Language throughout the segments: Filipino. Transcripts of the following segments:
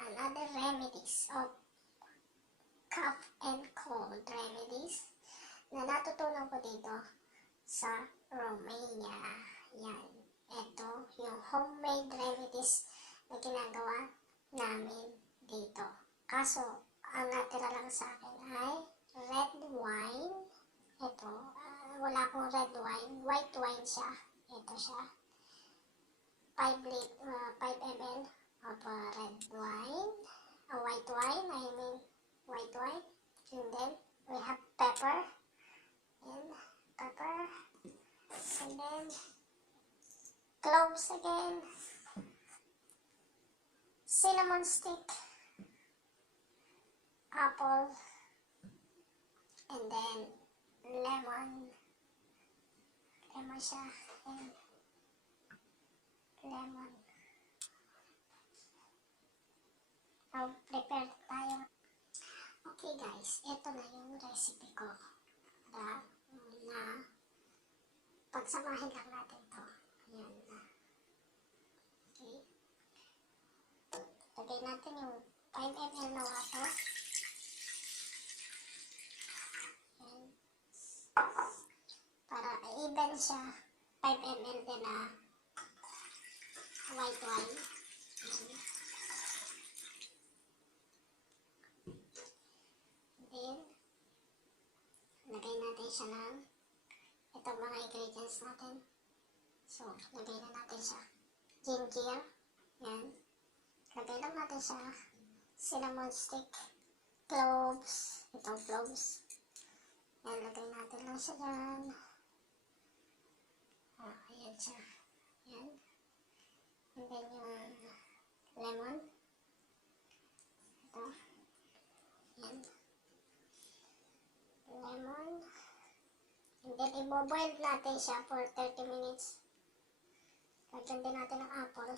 another remedies of cough and cold remedies na natutunan ko dito sa Romania. Yan. Ito yung homemade remedies na ginagawa namin dito. Kaso, ang natira lang sa akin ay red wine. Ito, wala akong red wine. White wine siya. Ito siya. 5 ml of red wine. White wine, I mean white wine. And then, we have pepper. And pepper. And then, cloves again. Cinnamon stick. Apple. And then, lemon. Lemon siya. And lemon. Now, prepare tayo. Okay guys, ito na yung recipe ko. Na pagsamahin lang natin to. Ayan na. Okay. Lagay natin yung 5 ml na water. Ayan. Para even siya, 5 ml din na white wine. Ayan. Then, lagay natin siya ng itong mga ingredients natin. So, lagay na natin siya. Ginger. Yan. Lagay lang natin siya. Cinnamon stick. Cloves. Itong cloves. Yan. Lagay natin lang siya dyan. Ayan siya. Yan. And then yung lemon. Ito. Yan. Lemon. And then, i-boil natin siya for 30 minutes. Lagyan din natin ng apple.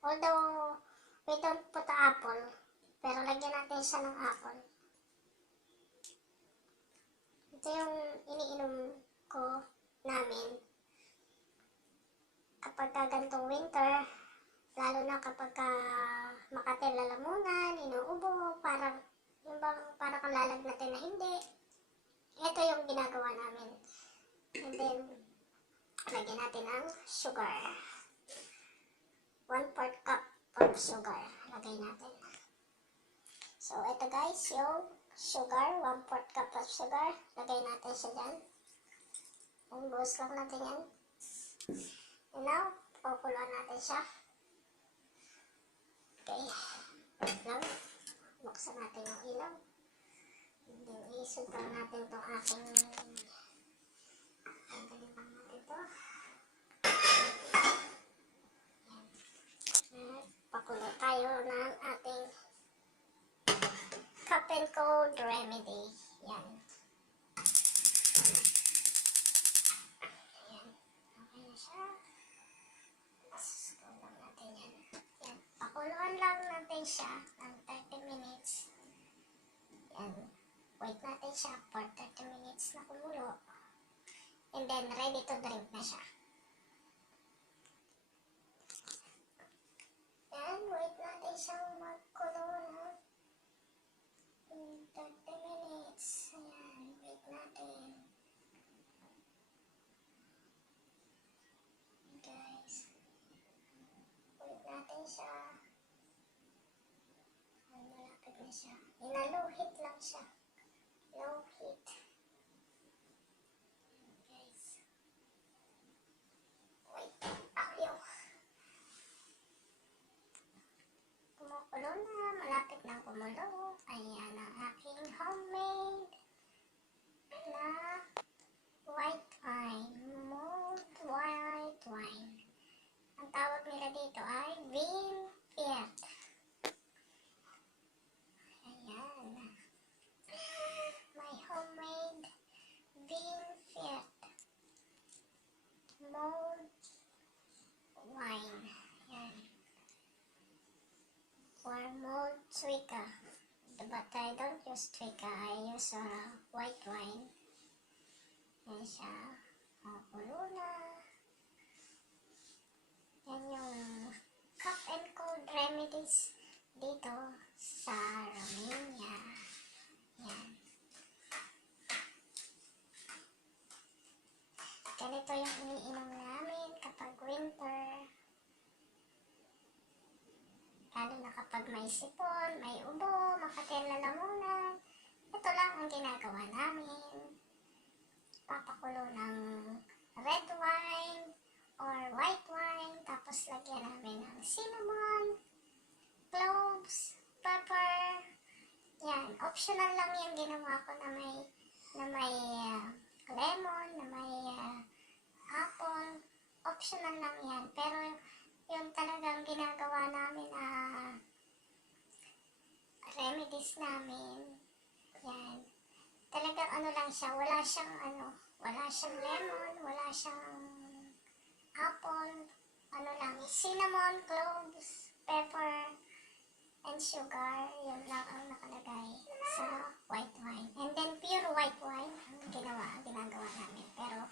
Although, we don't put apple, pero lagyan natin siya ng apple. Ito yung iniinom ko namin kapag ganitong winter, lalo na kapag Makati lalamunan, inuubo, parang kang lalagnatin na hindi. Ito yung ginagawa namin. And then, lagyan natin ang sugar. 1/4 cup of sugar. Lagay natin. So, ito guys, yung sugar. 1/4 cup of sugar. Lagay natin siya dyan. And buhos lang natin yan. And now, pakuluan natin siya. Okay. Wait lang. Buksan natin yung ilaw. And then, isuntan natin itong aking pakulo tayo ng ating cough and cold remedy. Yan. Ayan. Okay na siya. Susuko lang natin yan. Yan. Pakuluan lang natin siya ng 30 minutes. Yan. Wait natin siya for 30 minutes na kumulo. And then, ready to drink na siya. Yan, wait natin siyang magkulo na 30 minutes. Ayan, wait natin. Guys, wait natin siya. Malapit na siya. Ina-low heat lang siya. Low heat. Kumukulo na, malapit na kumulo. Ayan ang aking homemade na white wine. Mulled white wine. Ang tawag nila dito ay Vinfiat. Ayan. My homemade Vinfiat mulled wine. Ayan. Or mulled Twika. But I don't use Twika. I use white wine. Yan siya. Kulo na. Yan yung cough and cold remedies dito sa Romania. Yan. Ganito yung iniinom namin kapag winter. Lalo na kapag may sipon, may ubo, makati ang lalamunan. Ito lang ang ginagawa namin. Papakulo ng red wine or white wine. Tapos lagyan namin ng cinnamon, cloves, pepper. Yan, optional lang yung ginawa ko na may lemon, na may apple. Optional lang yan. Pero yung talagang ginagawa namin remedies namin. Yan. Talagang ano lang siya, wala siyang lemon, wala siyang apple, ano lang, cinnamon, cloves, pepper, and sugar. Yun lang ang nakalagay sa white wine. And then pure white wine ang ginagawa namin. Pero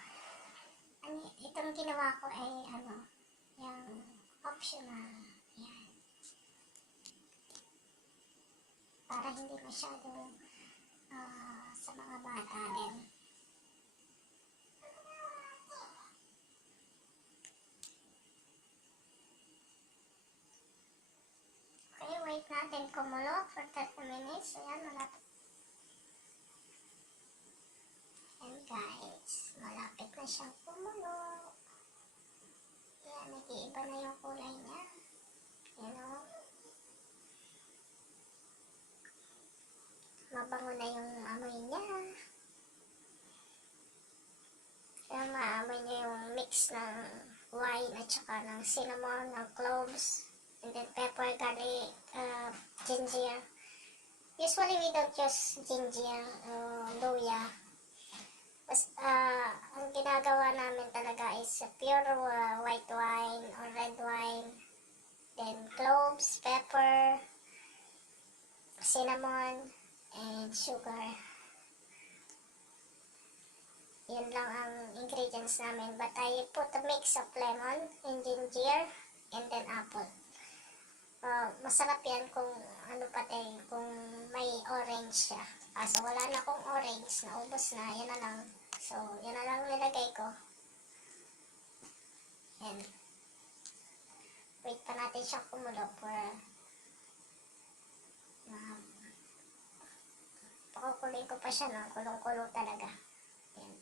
itong ginawa ko ay yung optional. Yan. Para hindi masyadong sa mga bata din. Okay, wait natin kumulo for 30 minutes. Ayan, malapit. And guys, malapit na siyang kumulo. Ayan, nag-iiba na yung kulay niya. You know? Mabango na yung amoy niya. Kaya maamoy niya yung mix ng wine at saka ng cinnamon, ng cloves, and then pepper, garlic, ginger. Usually we don't use ginger or luya. Ang ginagawa namin talaga is pure white wine or red wine, then cloves, pepper, cinnamon, and sugar. Yun lang ang ingredients namin. But I put a mix of lemon and ginger and then apple. Masarap yan kung kung may orange siya. So wala na akong orange, naubos na, yan na lang. So yan na lang nilagay ko. And wait pa natin siyang kumulo for pakukulin ko pa siya ng kulong-kulo talaga. Yan.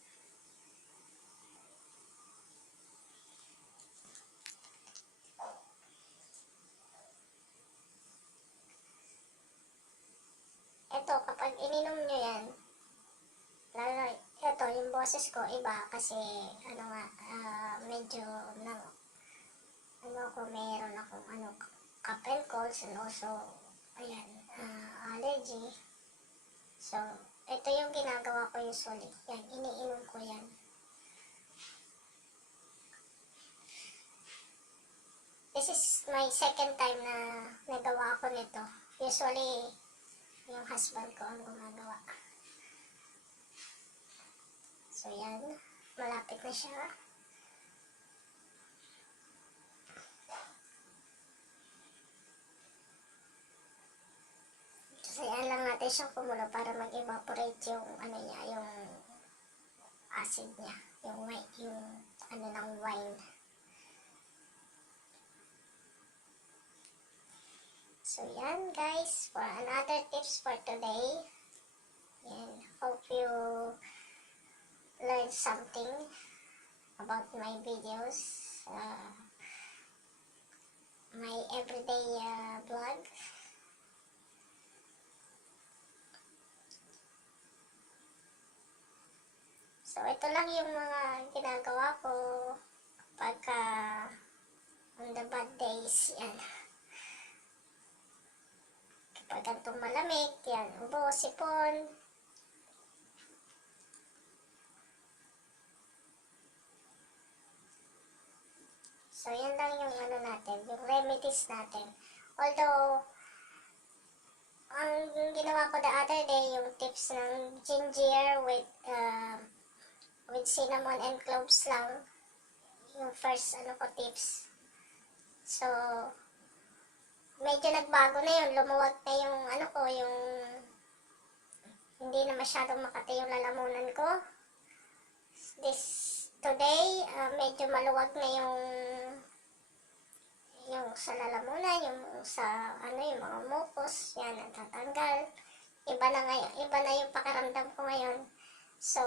Ito, kapag ininom nyo yan, lalo, ito, yung boses ko iba kasi, medyo, meron akong, cough and colds and also, allergy. So, ito yung ginagawa ko usually. Yan, iniinom ko yan. This is my second time na nagawa ko nito. Usually, yung husband ko ang gumagawa. So, yan. Malapit na siya. So, yan lang natin siyang kumulo para mag-evaporate yung, yung acid niya. Yung ng wine. So, yan guys, for another tips for today. And hope you learned something about my videos, my everyday vlog. So, ito lang yung mga ginagawa ko pagka on the bad days, yan. Pag gantong malamig, yan, ubo, sipon. So, yan lang yung natin, yung remedies natin. Although, ang ginawa ko the other day, yung tips ng ginger with cinnamon and cloves lang. Yung first, ko tips. So, medyo nagbago na yun. Lumuwag na yung ano ko, yung hindi na masyadong makati yung lalamunan ko. Today, medyo maluwag na yung sa lalamunan, yung sa ano, yung mga mucus, yan, natatanggal. Iba na yung pakiramdam ko ngayon. So,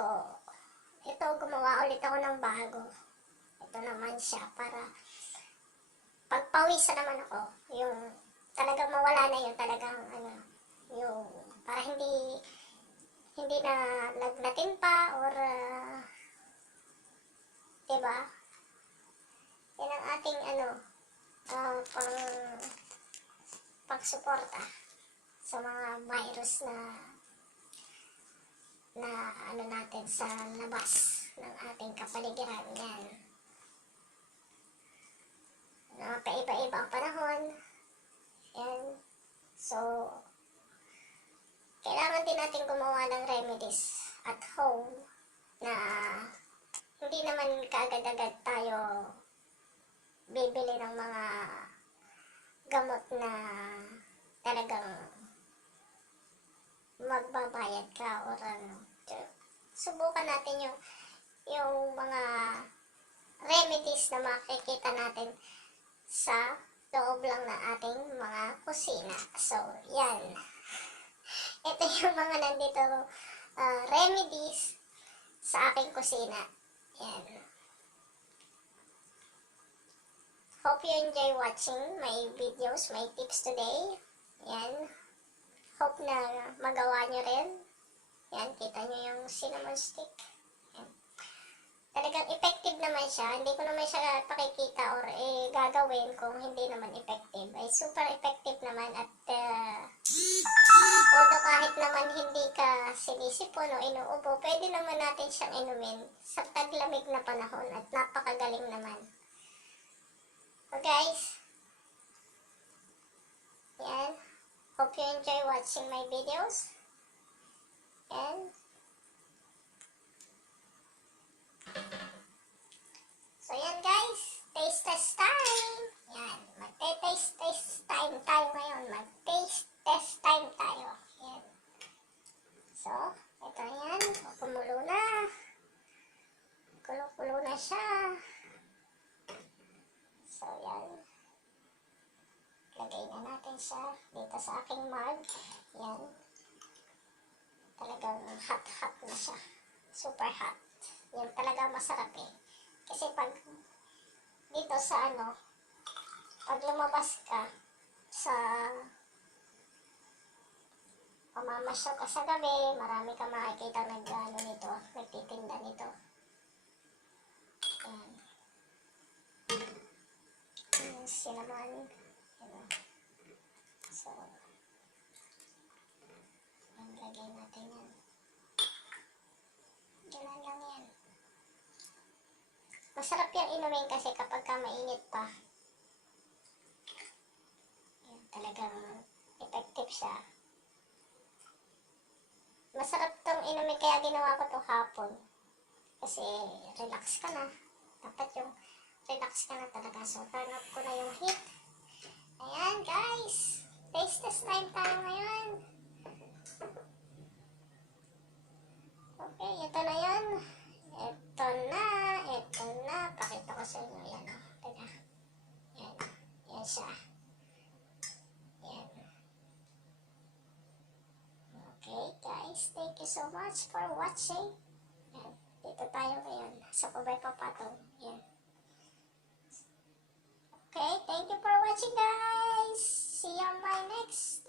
ito, gumawa ulit ako ng bago. Ito naman siya, para pagpawisan naman ako, yung talagang mawala na yung talagang ano, yung para hindi na lagnatin pa or diba? Yan ang ating ano, pagsuporta sa mga virus na ano natin sa labas ng ating kapaligiran. Yan. Paiba-iba ang panahon. Yan. So, kailangan din natin gumawa ng remedies at home na hindi naman kaagad-agad tayo bibili ng mga gamot na talagang magbabayad ka or ano. Subukan natin yung mga remedies na makikita natin sa loob lang ng ating mga kusina. So, yan. Ito yung mga nandito remedies sa aking kusina. Yan. Hope you enjoy watching my videos, my tips today. Yan. Hope na magawa nyo rin. Yan, kita nyo yung cinnamon stick. Yan. Talagang effective naman siya. Hindi ko naman siya pakikita or gagawin kung hindi naman effective. Ay super effective naman at although kahit naman hindi ka sinisipon o inuubo, pwede naman natin siyang inumin sa taglamig na panahon at napakagaling naman. So guys, yan. Hope you enjoy watching my videos. Yan. So yan guys, taste test time. Yan, mag-taste test time tayo ngayon. Mag-taste test time tayo. Yan. So, ito yan. Kumulo na. Kulo-kulo na siya. So, yan. Lagay na natin siya dito sa aking mug. Yan. Talagang hot-hot na siya. Super hot. Yan talaga masarap eh. Kasi pag dito sa ano, pag lumabas ka sa pamamasyal ka sa gabi, marami ka makikita nag-ano nito, nagtitinda nito. Yan. Yung cinnamon. Yan. So, yan, lagay natin yan. Ganun lang yan. Masarap yung inumin kasi kapag ka mainit pa. Yan, talagang effective siya. Masarap tong inumin kaya ginawa ko to hapon. Kasi relax ka na. Dapat yung relax ka na talaga. So, turn off ko na yung heat. Ayan guys. Taste test time tayo ngayon. Okay, ito na yan. Ito na. Pakita ko sa inyo. Yan o. Tada. Yan. Yan siya. Yan. Okay guys. Thank you so much for watching. Yan. Dito tayo ngayon. Sa Pabay Papatong. Yan. Okay. Thank you for watching guys. See you on my next